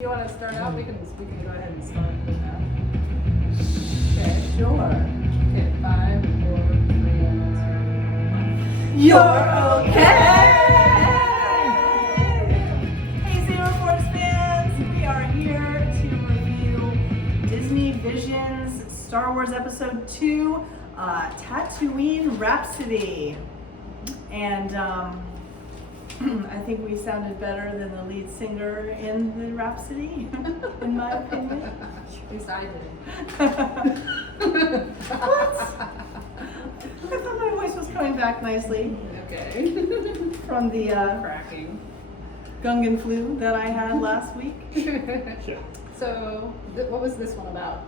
You want to start out? We can go ahead and start with that. Okay, sure. Okay, 5, 4, 3, 2, 1. You're okay! Hey, Saber Force fans! We are here to review Disney Vision's Star Wars Episode 2, Tatooine Rhapsody. And I think we sounded better than the lead singer in the Rhapsody, in my opinion. At least I did. What? I thought my voice was coming back nicely Okay. from the Cracking. Gungan flu that I had last week. So, what was this one about?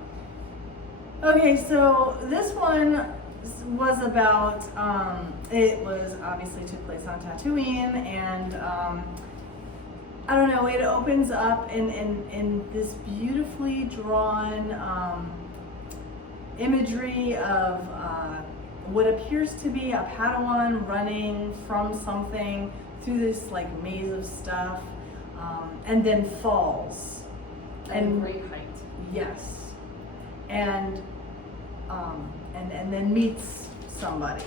Okay, so this one was about, it was obviously took place on Tatooine, and I don't know, it opens up in this beautifully drawn imagery of what appears to be a Padawan running from something through this like maze of stuff, and then falls. At a great height. Yes, and then meets somebody.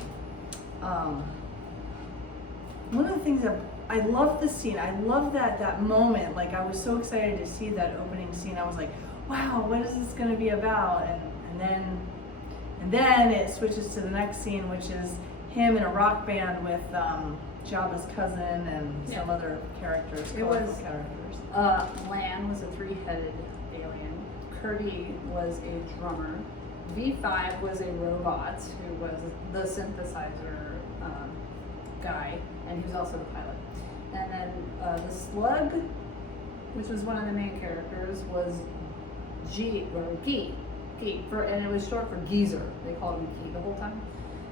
One of the things that I love the scene, I love that moment. Like, I was so excited to see that opening scene. I was like, wow, what is this going to be about? And then it switches to the next scene, which is him in a rock band with Jabba's cousin and some other characters. It was characters. Lan was a 3-headed alien. Kirby was a drummer. V5 was a robot who was the synthesizer guy, and he was also the pilot. And then the Slug, which was one of the main characters, was Gee, and it was short for Geezer. They called him Gee the whole time.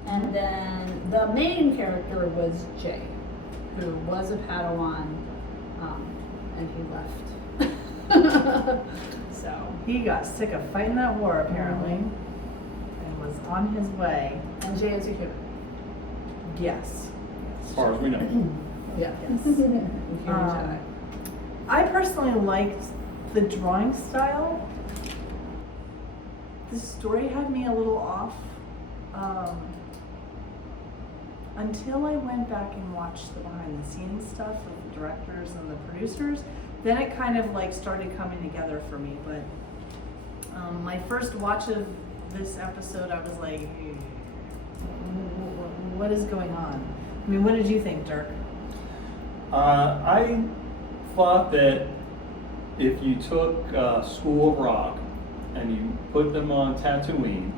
And then the main character was Jay, who was a Padawan, and he left. So He got sick of fighting that war, apparently, and was on his way. and Jay is a human. Yes. As far as we know. Yeah. Yes. Human Jedi. I personally liked the drawing style. The story had me a little off until I went back and watched the behind the scenes stuff with the directors and the producers. Then it kind of like started coming together for me. But my first watch of this episode, I was like, what is going on? I mean, what did you think, Dirk? I thought that if you took School of Rock and you put them on Tatooine,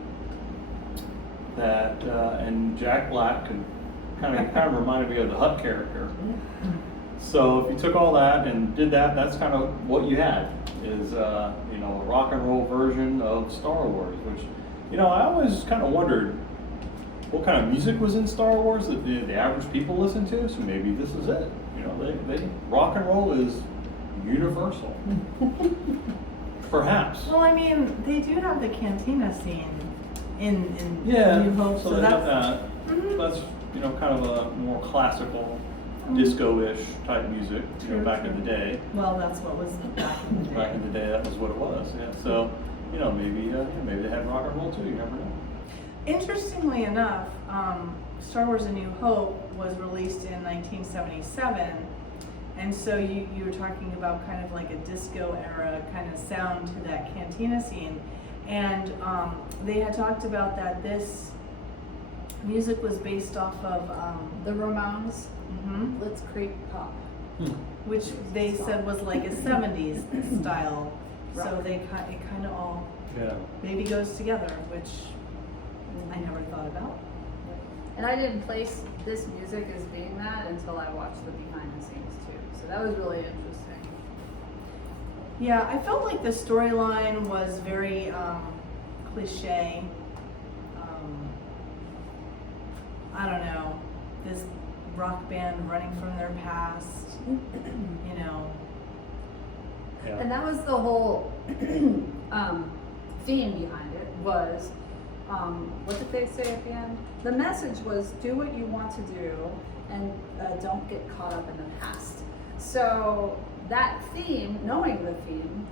that and Jack Black could kind of reminded me of the Hutt character. So if you took all that and did that, that's kind of what you had is a rock and roll version of Star Wars, which I always kind of wondered what kind of music was in Star Wars that the average people listen to. So maybe this is it. They rock and roll is universal. Perhaps. Well, I mean, they do have the cantina scene in New Hope, so they have that. That's kind of a more classical, disco-ish type music. Back in the day. Well, that's what was back in the day. Back in the day, that was what it was. Yeah. So maybe they had rock and roll too. You never know. Interestingly enough, Star Wars: A New Hope was released in 1977, and so you were talking about kind of like a disco era kind of sound to that cantina scene, and they had talked about that this music was based off of The Ramones, Blitzkrieg Pop. which they said was like a 70s style, so it kind of all maybe goes together, which I never thought about. And I didn't place this music as being that until I watched the behind the scenes too. So that was really interesting. Yeah, I felt like the storyline was very cliche. I don't know, this rock band running from their past, Yeah. And that was the whole theme behind it was, what did they say at the end? The message was do what you want to do and don't get caught up in the past. So that theme, knowing the theme,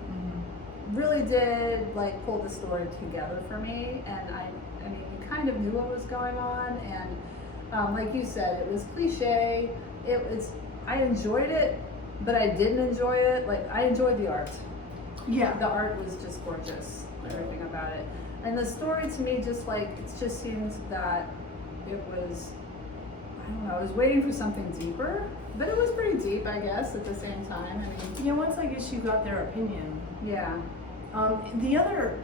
really did like pull the story together for me. And I mean, you kind of knew what was going on, and like you said, it was cliche. I enjoyed it, but I didn't enjoy it. Like, I enjoyed the art. Yeah. The art was just gorgeous, everything about it. And the story to me, just like, it just seems that it was, I don't know, I was waiting for something deeper, but it was pretty deep, I guess, at the same time. I mean, Yeah, once I guess you got their opinion. yeah. The other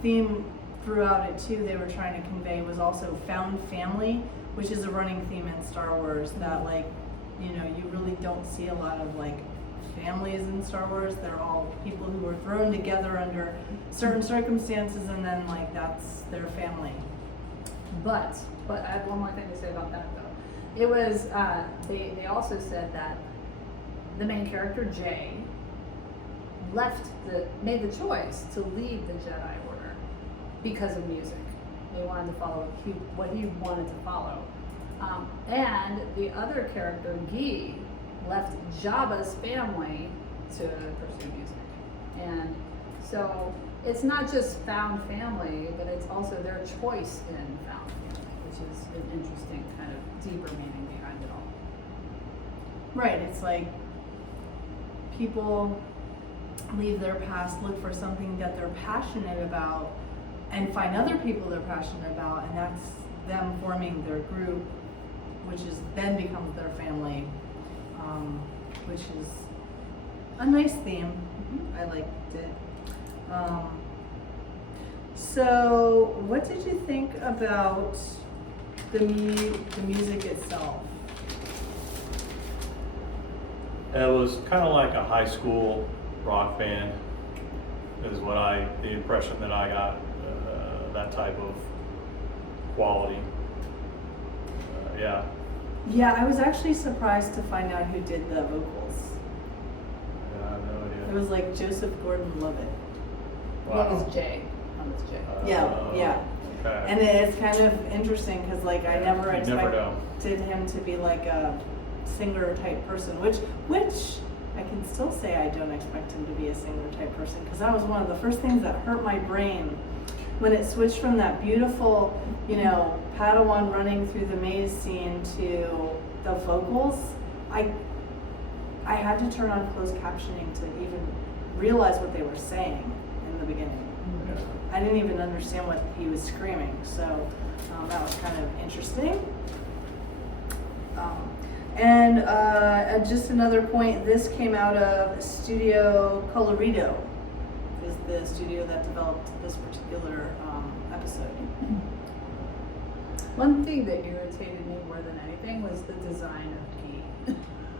theme throughout it too, they were trying to convey was also found family, which is a running theme in Star Wars that, like, you know, you really don't see a lot of like families in Star Wars. They're all people who were thrown together under certain circumstances, and then like that's their family. But I have one more thing to say about that though. It was they also said that the main character Jay made the choice to leave the Jedi Order because of music. They wanted to follow what he wanted to follow, and the other character Guy left Jabba's family to pursue music, and so it's not just found family, but it's also their choice in found family, which is an interesting kind of deeper meaning behind it all. Right, it's like people leave their past, look for something that they're passionate about, and find other people they're passionate about, and that's them forming their group, which is then becomes their family, which is a nice theme. I liked it. So what did you think about the music itself? It was kind of like a high school rock band, is the impression that I got, that type of quality. Yeah. Yeah, I was actually surprised to find out who did the vocals. Yeah, I have no idea. It was like Joseph Gordon-Levitt. What was Jay? That was Jay. Yeah. Okay. And it's kind of interesting because like I never You never know. expected him to be like a singer type person, which I can still say I don't expect him to be a singer type person, because that was one of the first things that hurt my brain when it switched from that beautiful, you know, Padawan running through the maze scene to the vocals. I had to turn on closed captioning to even realize what they were saying in the beginning. Yeah. I didn't even understand what he was screaming, so that was kind of interesting. And just another point, this came out of Studio Colorido, is the studio that developed this particular episode. One thing that irritated me more than anything was the design of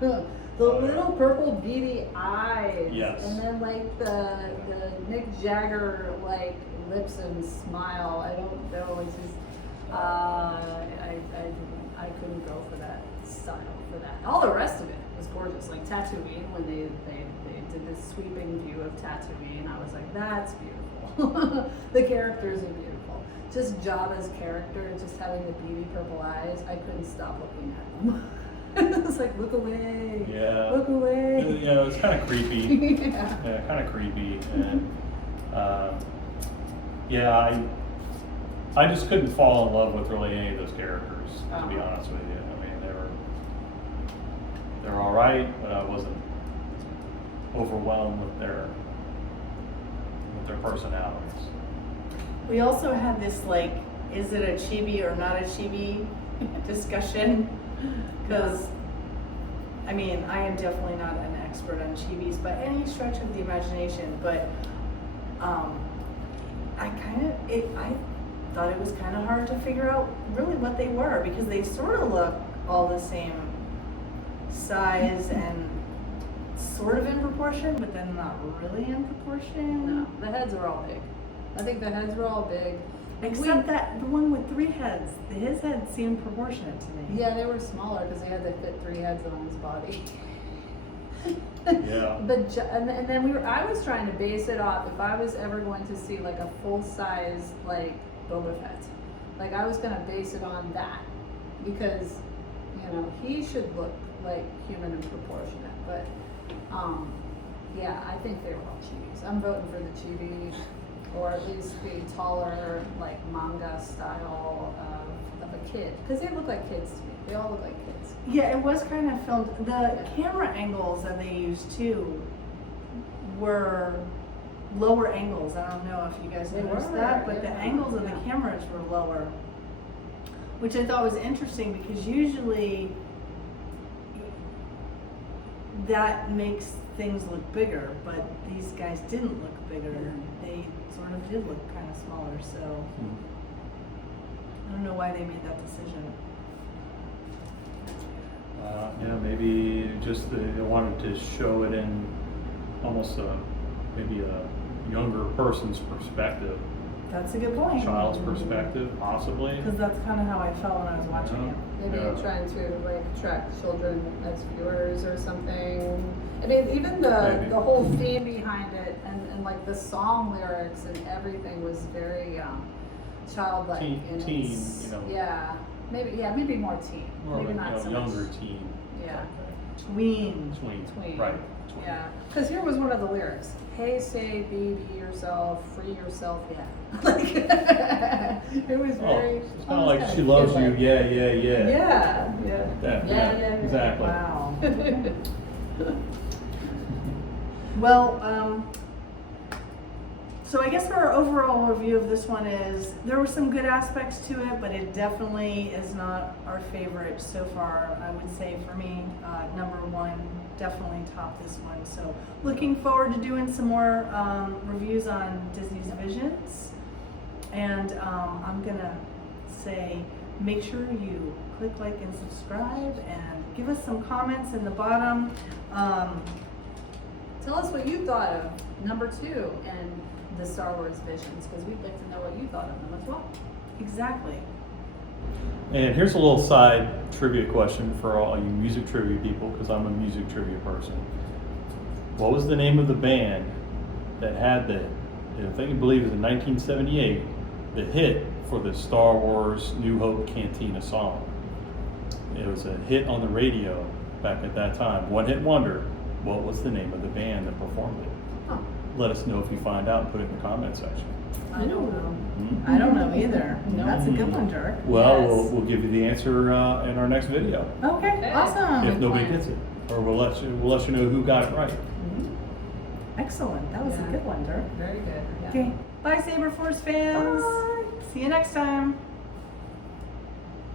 Guy. The little purple beady eyes. Yes. And then like the Mick Jagger like lips and smile. I don't know. It's just I couldn't go for that style for that. All the rest of it was gorgeous. Like Tatooine, when they did this sweeping view of Tatooine, I was like, that's beautiful. The characters are beautiful. Just Jabba's character, just having the beady purple eyes, I couldn't stop looking at them. It was like, look away. Yeah. Look away. Yeah, it was kind of creepy. Yeah. Yeah, kind of creepy, and yeah, I just couldn't fall in love with really any of those characters, to be honest with you. I mean, they're all right, but I wasn't overwhelmed with their personalities. We also had this like, is it a chibi or not a chibi discussion? Because, I mean, I am definitely not an expert on chibis by any stretch of the imagination, but I thought it was kind of hard to figure out really what they were, because they sort of look all the same size and sort of in proportion, but then not really in proportion. No, the heads were all big. I think the heads were all big. Except that the one with 3 heads, his head seemed proportionate to me. Yeah, they were smaller because they had to fit 3 heads on his body. Yeah. But and then I was trying to base it off if I was ever going to see like a full size like Boba Fett, like I was gonna base it on that, because you know he should look like human and proportionate, but Yeah, I think they were all chibis. I'm voting for the chibi, or at least the taller, like manga style of a kid, because they look like kids to me. They all look like kids. Yeah, it was kind of filmed. The camera angles that they used too were lower angles. I don't know if you guys They noticed were, that, but the yeah, angles of yeah. the cameras were lower, which I thought was interesting because usually that makes things look bigger, but these guys didn't look bigger. They sort of did look kind of smaller, so I don't know why they made that decision. Maybe just they wanted to show it in almost maybe a younger person's perspective, That's a good point. child's perspective, possibly. Because that's kind of how I felt when I was watching Yeah. it. Maybe Yeah. trying to like attract children as viewers or something. I mean, even the Maybe. the whole theme behind it and like the song lyrics and everything was very childlike. Teen, in teen, its- you know. Maybe more teen. More maybe of a, not so younger much. teen. Yeah. Tween. Tween. Right. Tween. Yeah, because here was one of the lyrics. Hey, say, be yourself, free yourself, yeah. Like, it was Oh, very. it's kind of like she loves you, yeah, yeah, yeah. Yeah, yeah. That- Yeah, yeah, yeah. exactly. Wow. Well, so I guess our overall review of this one is there were some good aspects to it, but it definitely is not our favorite so far. I would say for me, number one, definitely top this one. So looking forward to doing some more reviews on Disney's Visions. And I'm gonna say make sure you click like and subscribe and give us some comments in the bottom. Tell us what you thought of number 2 and the Star Wars Visions, because we'd like to know what you thought of them as well. Exactly. And here's a little side trivia question for all you music trivia people, because I'm a music trivia person. What was the name of the band that had the, I think you believe it was in 1978, the hit for the Star Wars New Hope Cantina song? It was a hit on the radio back at that time. One hit wonder. What was the name of the band that performed it? Huh. Let us know if you find out and put it in the comment section. I don't know. Mhm. I don't know either. No. That's a good one, Dirk. Well, Yes. we'll give you the answer in our next video. Okay, Okay. awesome. If nobody plan. gets it, or we'll let you know who got it right. Excellent. That was a Yeah. good one, Dirk. Very good. Yeah. Okay. Bye, Saber Force fans. Bye. See you next time.